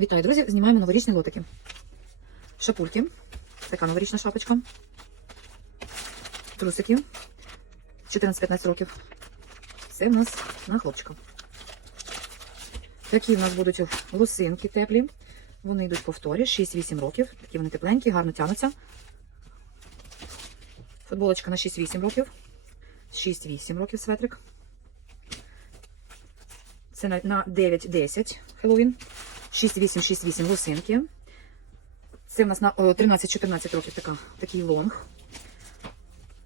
Вітаю, друзі! Знімаємо новорічні лотики. Шапульки. Така новорічна шапочка. Трусики. 14-15 років. Це в нас на хлопчика. Такі в нас будуть лосинки теплі. Вони йдуть повторі 6-8 років. Такі вони тепленькі, гарно тянуться. Футболочка на 6-8 років. 6-8 років светрик. Це на 9-10 Хеллоуін. 6-8-6-8 лосинки. Це в нас на 13-14 років така, такий лонг.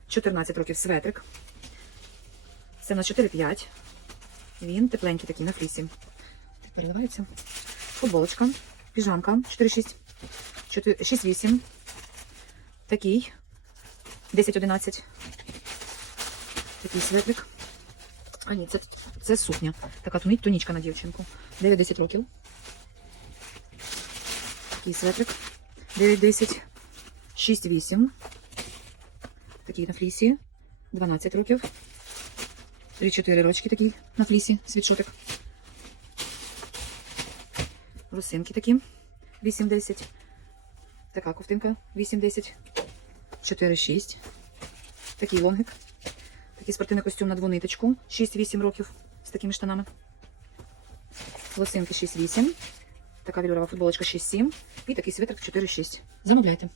14 років светрик. Це на 4-5. Він тепленький такий на флісі. Так переливається. Футболочка, піжамка 4-6. 6-8. Такий. 10-11. Такий светрик. А ні, це, це сукня. Така туні- тунічка на дівчинку. 9-10 років. Такий светрик. 9-10. 6-8. Такий на флісі. 12 років. 3-4 рочки такий на флісі. Світшотик. Русинки такі. 8-10. Така ковтинка. 8-10. 4-6. Такий лонгик. Такий спортивний костюм на двониточку. 6-8 років з такими штанами. Лосинки 6-8. Така вільорова футболочка 6-7. І такий свитер 4-6. Замовляйте.